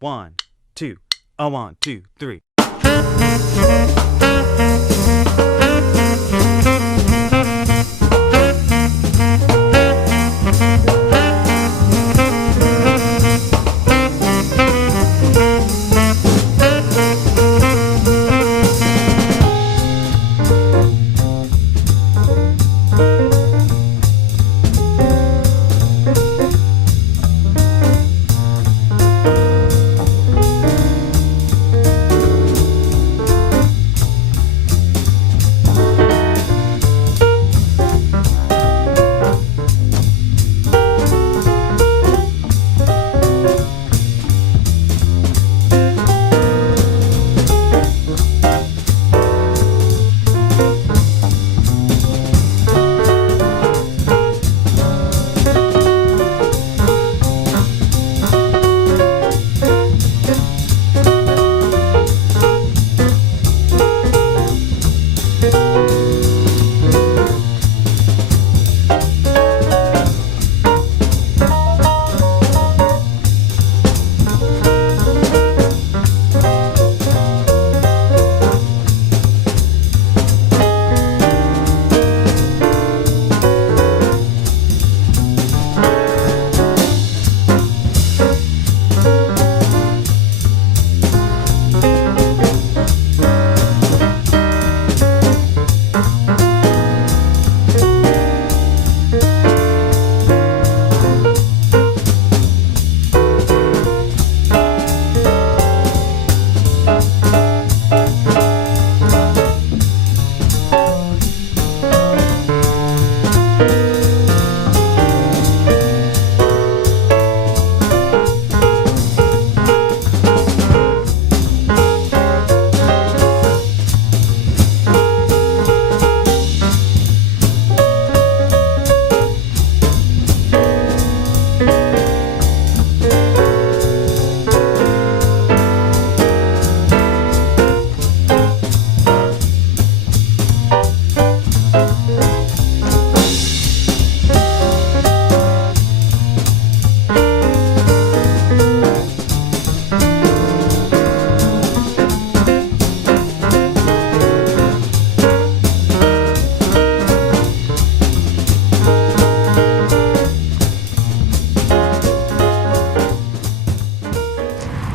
1, 2, a 1, 2, 3.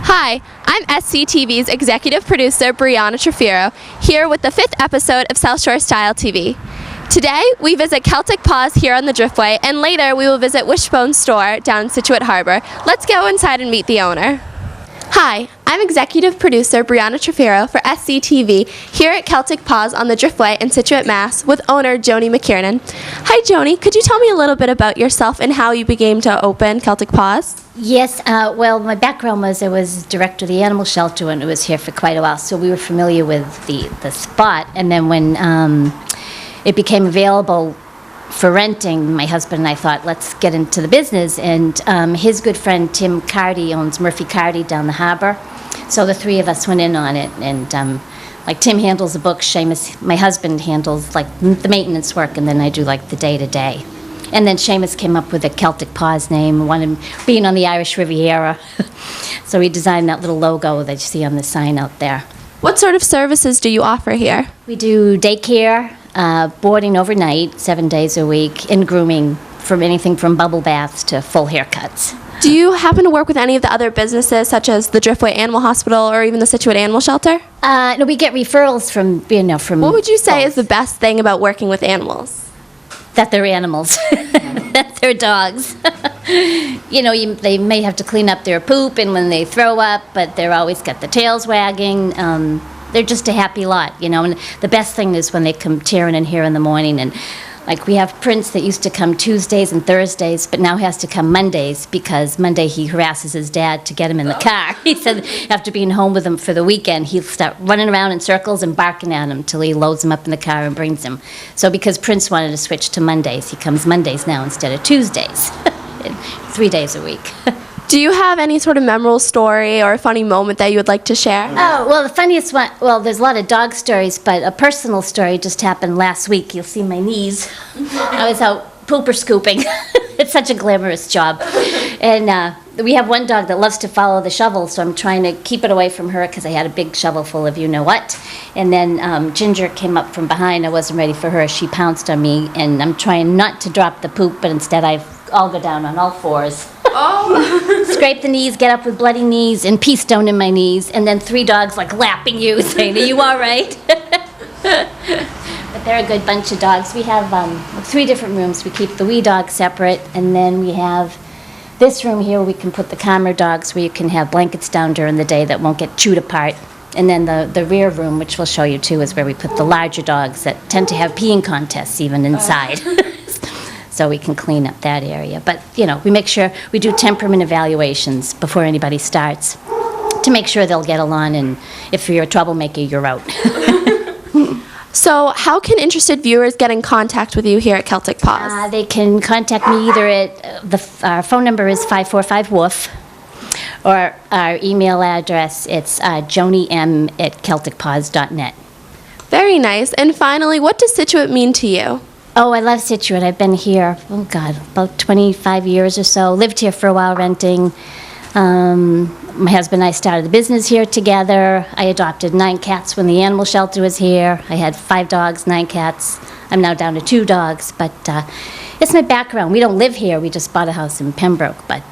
Hi, I'm SCTV's executive producer, Briana here with the 5th episode of South Shore Style TV. Today, we visit Celtic Paws here on the Driftway, and later we will visit Wishbones store down in Scituate Harbor. Let's go inside and meet the owner. Hi, I'm executive producer Briana for SCTV here at Celtic Paws on the Driftway in Scituate, Mass. with owner Joni McKiernan. Hi Joni, could you tell me a little bit about yourself and how you began to open Celtic Paws? Yes, well, my background was I was director of the animal shelter and it was here for quite a while, so we were familiar with the spot. And then when it became available for renting, my husband and I thought, let's get into the business. And his good friend Tim Cardy owns Murphy Cardy down the harbor. So the three of us went in on it. And like Tim handles the books, Seamus, my husband, handles like the maintenance work, and then I do like the day-to-day. And then Seamus came up with the Celtic Paws name, wanted being on the Irish Riviera. So he designed that little logo that you see on the sign out there. What sort of services do you offer here? We do daycare, boarding overnight, 7 days a week, and grooming, from anything from bubble baths to full haircuts. Do you happen to work with any of the other businesses, such as the Driftway Animal Hospital or even the Scituate Animal Shelter? No, we get referrals from, from... What would you say both. is the best thing about working with animals? That they're animals. That they're dogs. They may have to clean up their poop and when they throw up, but they're always got the tails wagging. They're just a happy lot, and the best thing is when they come tearing in here in the morning. And like we have Prince that used to come Tuesdays and Thursdays, but now has to come Mondays because Monday he harasses his dad to get him in the car. He said after being home with him for the weekend, he'll start running around in circles and barking at him till he loads him up in the car and brings him. So because Prince wanted to switch to Mondays, he comes Mondays now instead of Tuesdays. 3 days a week. Do you have any sort of memorable story or a funny moment that you would like to share? Oh, well, the funniest one, well, there's a lot of dog stories, but a personal story just happened last week. You'll see my knees. I was out pooper scooping. It's such a glamorous job. And we have one dog that loves to follow the shovel, so I'm trying to keep it away from her because I had a big shovel full of you-know-what. And then Ginger came up from behind. I wasn't ready for her. She pounced on me, and I'm trying not to drop the poop, but instead I'll go down on all fours. Oh. Scrape the knees, get up with bloody knees, and pea stone in my knees, and then 3 dogs like lapping you, saying, "Are you all right?" But they're a good bunch of dogs. We have 3 different rooms. We keep the wee dogs separate, and then we have this room here where we can put the calmer dogs, where you can have blankets down during the day that won't get chewed apart. And then the rear room, which we'll show you too, is where we put the larger dogs that tend to have peeing contests even inside. So we can clean up that area. But, we make sure we do temperament evaluations before anybody starts to make sure they'll get along, and if you're a troublemaker, you're out. So how can interested viewers get in contact with you here at Celtic Paws? They can contact me either at our phone number is 545-WOOF, or our email address, it's joniem@celticpaws.net. Very nice. And finally, what does Scituate mean to you? Oh, I love Scituate. I've been here, about 25 years or so. Lived here for a while renting. My husband and I started the business here together. I adopted 9 cats when the animal shelter was here. I had 5 dogs, 9 cats. I'm now down to 2 dogs, but it's my background. We don't live here. We just bought a house in Pembroke, but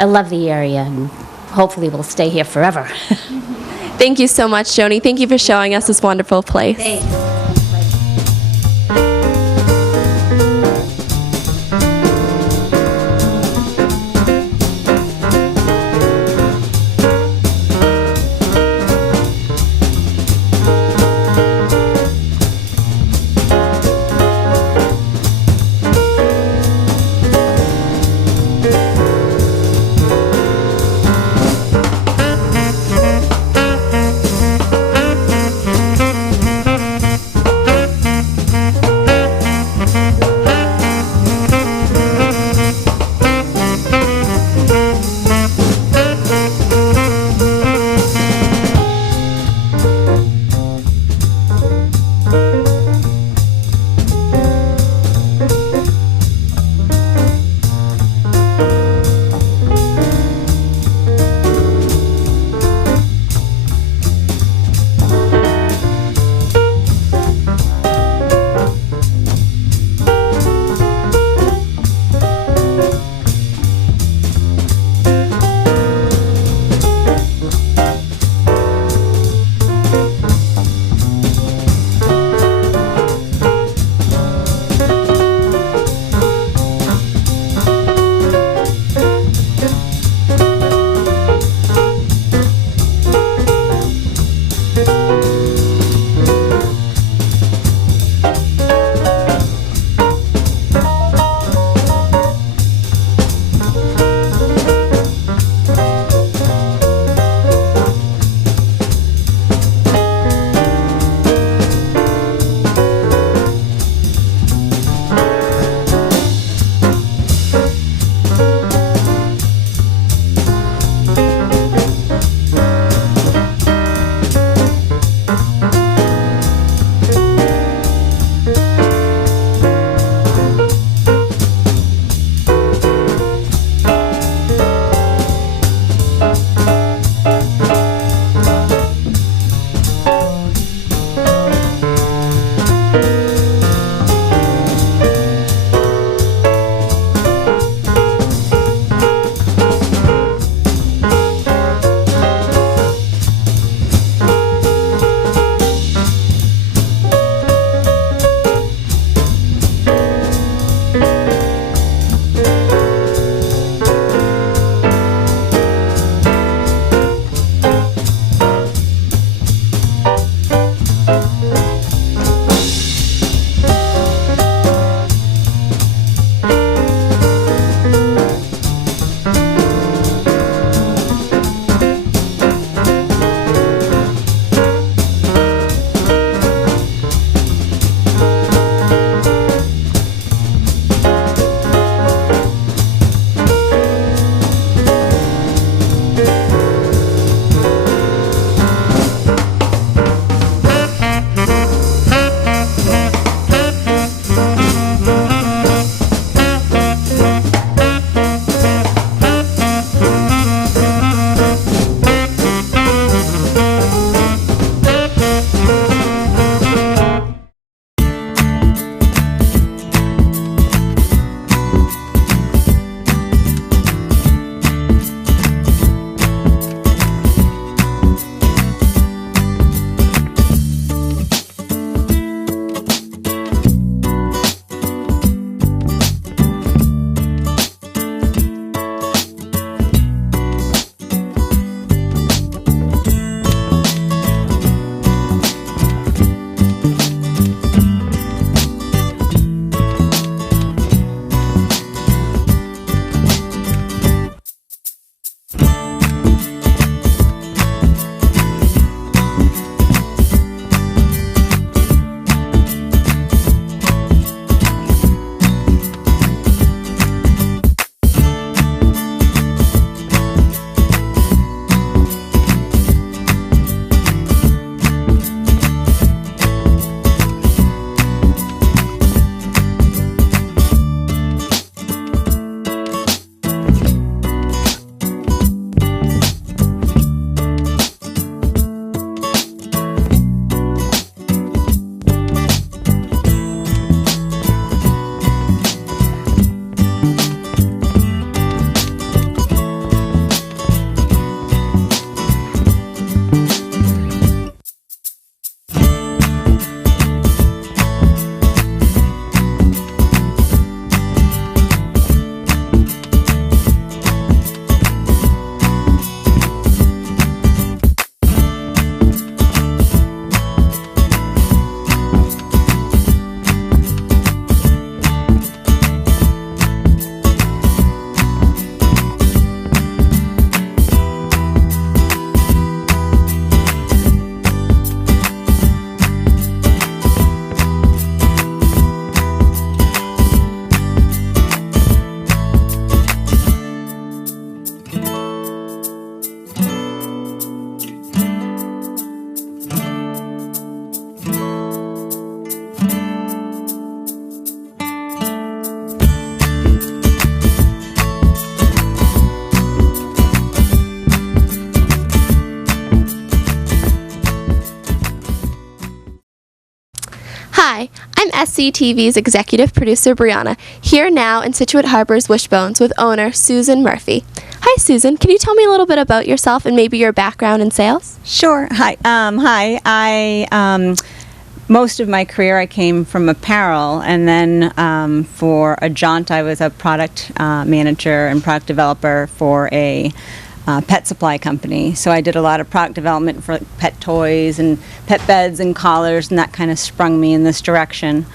I love the area, and hopefully we'll stay here forever. Thank you so much, Joni. Thank you for showing us this wonderful place. Thanks. Hi, I'm SCTV's executive producer Briana, here now in Scituate Harbor's Wishbones with owner Susan Murphy. Hi Susan, can you tell me a little bit about yourself and maybe your background in sales? Sure. Hi. Most of my career I came from apparel, and then for a jaunt I was a product manager and product developer for a pet supply company. So I did a lot of product development for pet toys and pet beds and collars, and that kind of sprung me in this direction.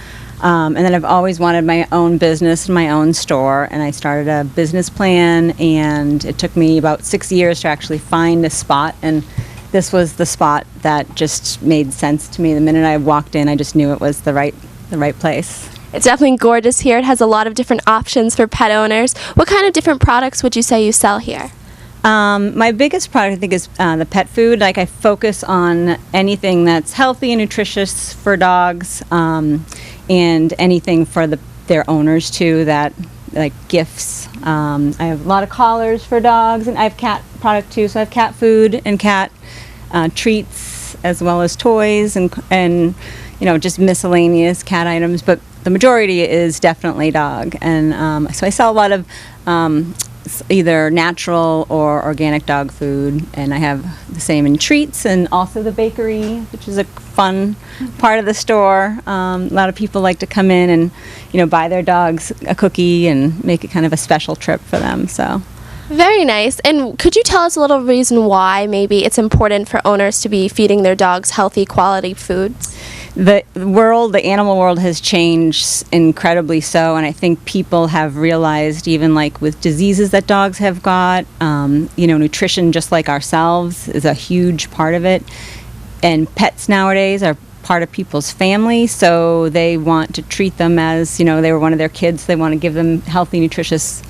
And then I've always wanted my own business and my own store, and I started a business plan, and it took me about 6 years to actually find a spot, and this was the spot that just made sense to me. The minute I walked in, I just knew it was the right place. It's definitely gorgeous here. It has a lot of different options for pet owners. What kind of different products would you say you sell here? My biggest product, I think, is the pet food. Like, I focus on anything that's healthy and nutritious for dogs, and anything for their owners too, that like gifts. I have a lot of collars for dogs, and I have cat product too. So I have cat food and cat treats, as well as toys and just miscellaneous cat items. But the majority is definitely dog, and so I sell a lot of either natural or organic dog food, and I have the same in treats, and also the bakery, which is a fun part of the store. A lot of people like to come in and buy their dogs a cookie and make it kind of a special trip for them. So very nice. And could you tell us a little reason why maybe it's important for owners to be feeding their dogs healthy, quality foods? The animal world has changed incredibly so, and I think people have realized, even like with diseases that dogs have got, nutrition, just like ourselves, is a huge part of it. And pets nowadays are part of people's family, so they want to treat them as, they were one of their kids. They want to give them healthy, nutritious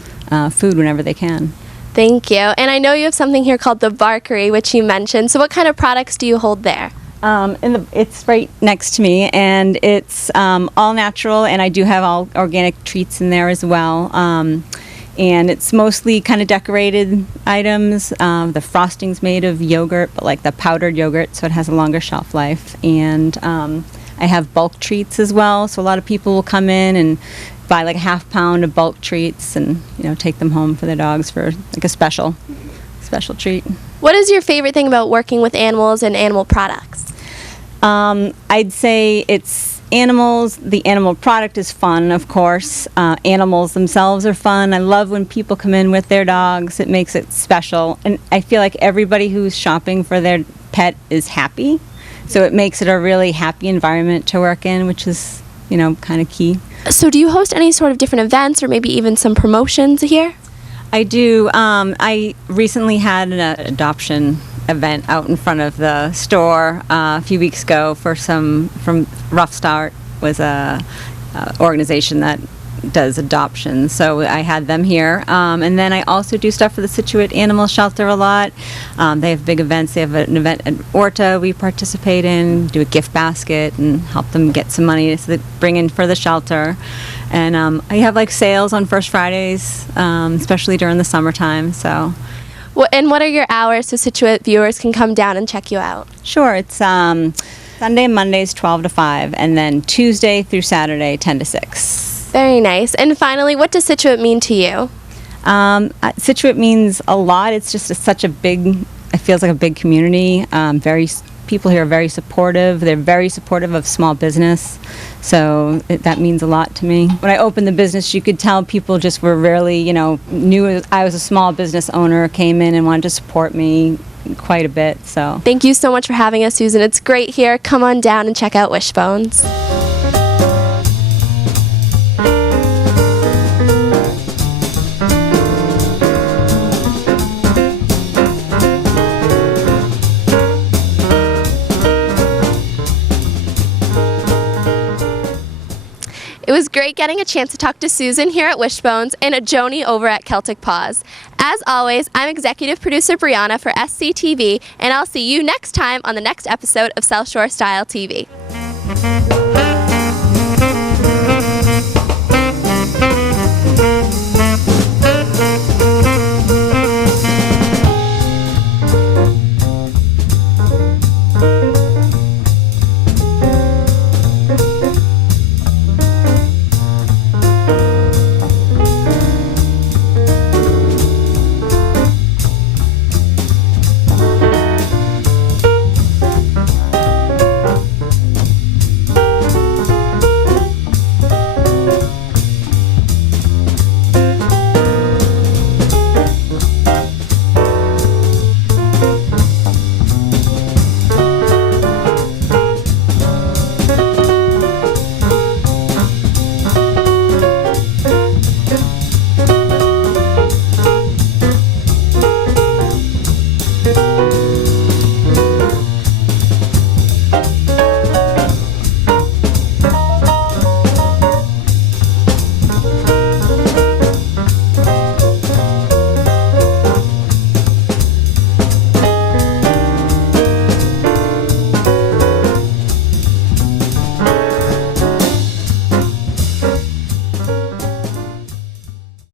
food whenever they can. Thank you. And I know you have something here called the Barkery, which you mentioned. So what kind of products do you hold there? It's right next to me, and it's all natural, and I do have all organic treats in there as well. And it's mostly kind of decorated items. The frosting's made of yogurt, but like the powdered yogurt, so it has a longer shelf life. And I have bulk treats as well, so a lot of people will come in and buy like a half pound of bulk treats and take them home for their dogs for like a special treat. What is your favorite thing about working with animals and animal products? I'd say it's animals. The animal product is fun, of course. Animals themselves are fun. I love when people come in with their dogs. It makes it special. And I feel like everybody who's shopping for their pet is happy. So it makes it a really happy environment to work in, which is, kind of key. So do you host any sort of different events or maybe even some promotions here? I do. I recently had an adoption event out in front of the store a few weeks ago from Rough Start, was a organization that does adoption. So I had them here. And then I also do stuff for the Scituate Animal Shelter a lot. They have big events. They have an event at Orta we participate in, do a gift basket and help them get some money to bring in for the shelter. And I have like sales on First Fridays, especially during the summertime. So. And what are your hours so Scituate viewers can come down and check you out? Sure. It's Sunday and Mondays 12 to 5, and then Tuesday through Saturday 10 to 6. Very nice. And finally, what does Scituate mean to you? Scituate means a lot. It's just it feels like a big community. People here are very supportive. They're very supportive of small business. So that means a lot to me. When I opened the business, you could tell people just were really, knew I was a small business owner, came in and wanted to support me quite a bit. So thank you so much for having us, Susan. It's great here. Come on down and check out Wishbones. It was great getting a chance to talk to Susan here at Wishbones and Joni over at Celtic Paws. As always, I'm executive producer Briana for SCTV, and I'll see you next time on the next episode of South Shore Style TV.